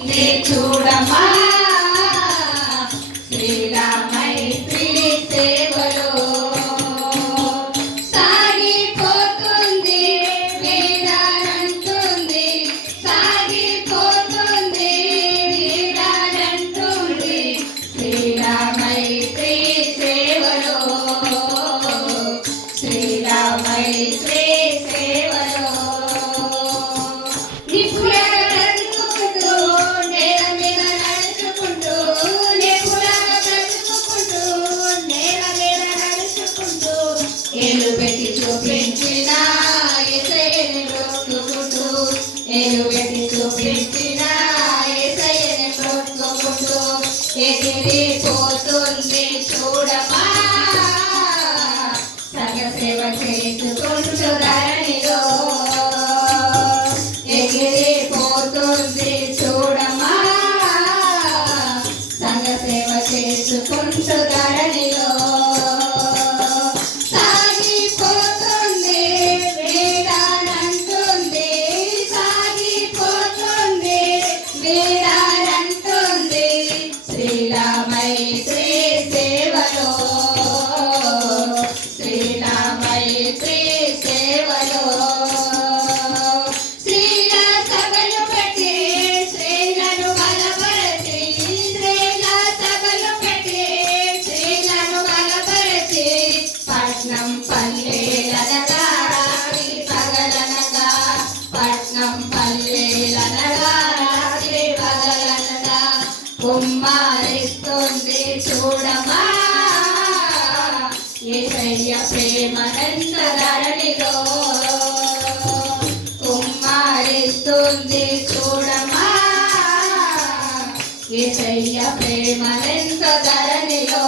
చూడమా శ్రీరామైత్రి సేవలో సాగిపోతుంది వీడానంటుంది సాగిపోతుంది వీడానంటుంది శ్రీరామైత్రి సేవలో శ్రీరామైత్రి సేవలో ఎలుబెట్టి చూపించిన యేసయ్యని బ్రతుకుతూ ఎలుబెట్టి చూపించిన యేసయ్యని బ్రతుకుతూ ఎగిరిపోతుంది చూడమా సగ సేవ చేసుకుంటూ ధరణిలో ఎగిరిపోతుంది చూడమా సగ సేవ చేసుకుంటూ ధరణిలో శ్రీరామైత్రి సేవలో శ్రీరామైత్రి సేవలో స్త్రీల సభలు పెట్టి స్త్రీలను బలపరచి స్త్రీల సభలు పెట్టి స్త్రీలను బలపరచి పట్నం పల్లెలనగా రాత్రి పగలనగా పట్నం పల్లెలనగా రాత్రి పగలనగా కుమ్మారిస్తుంది చూడమా యేసయ్య ప్రేమనంత ధరణిలో కుమ్మారిస్తుంది చూడమా యేసయ్య ప్రేమనంత ధరణిలో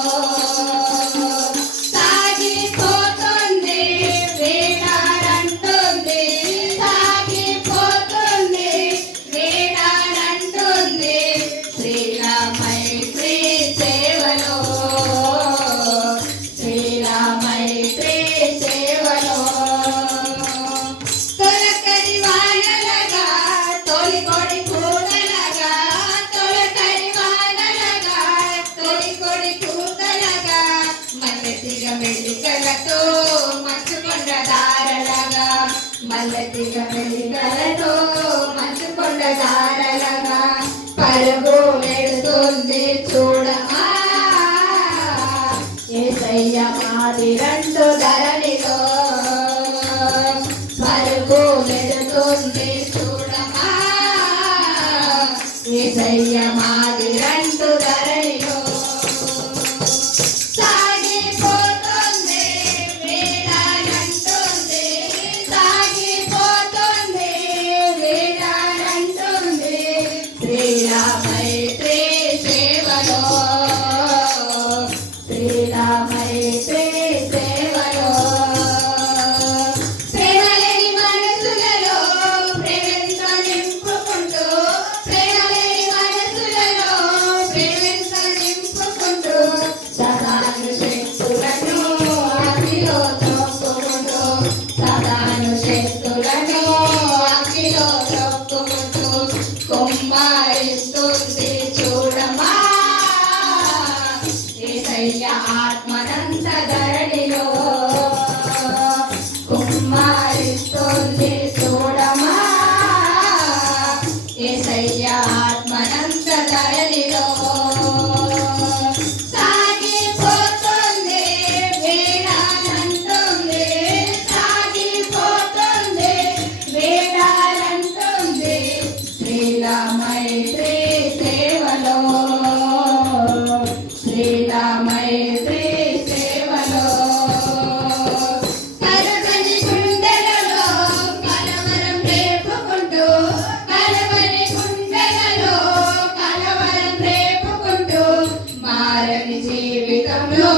సాగిపోతుంది వేడారంటుంది సాగిపోతుంది వేడారంటుంది శ్రీరామైత్రి సేవలో శ్రీరామైత్రి సేవలో తొలకరి వానలగా తొలికొడి కూతలగా తొలకరి వానలగా తొలికొడి కూతలగా మల్లెతిగ మెలికలతో మంచుకొండ దారలగా మల్లెతిగ మెలికలతో మంచుకొండ దారలగా పరుగు వెడుతుంది చూడమా యేసయ్య మాదిరంటూ ధరణిలో పరుగు వెడుతుంది చూడమా యేసయ్య మాదిరంటూ ధరణిలో సాగిపోతుంది వేడానంటుంది సాగిపోతుంది వేడానంటుంది శ్రీరామైత్రి సేవలో శ్రీరామైత్రి సేవలో ప్రేమలేని మనసులలో ప్రేమతో నింపుకుంటూ ప్రేమలేని మనసులలో ప్రేమతో నింపుకుంటూ సదాను శక్తులను అగ్నిలో తొక్కుకుంటూ సదాను శక్తులను అగ్నిలో తొక్కుకుంటూ కుమ్మారిస్తుంది చూడమా యేసయ్య ఆత్మనంత ధరణిలో కుమ్మారిస్తుంది చూడమా యేసయ్య ఆత్మనంత ధరణిలో సాగిపోతుంది వేడానంటుంది సాగిపోతుంది వేడానంటుంది శ్రీరామైత్రి సేవలో శ్రీరామైత్రి సేవలో కలవని గుండెలలో కలవరం రేపుకుంటూ కలవని గుండెలలో కలవరం రేపుకుంటూ మారని జీవితంలో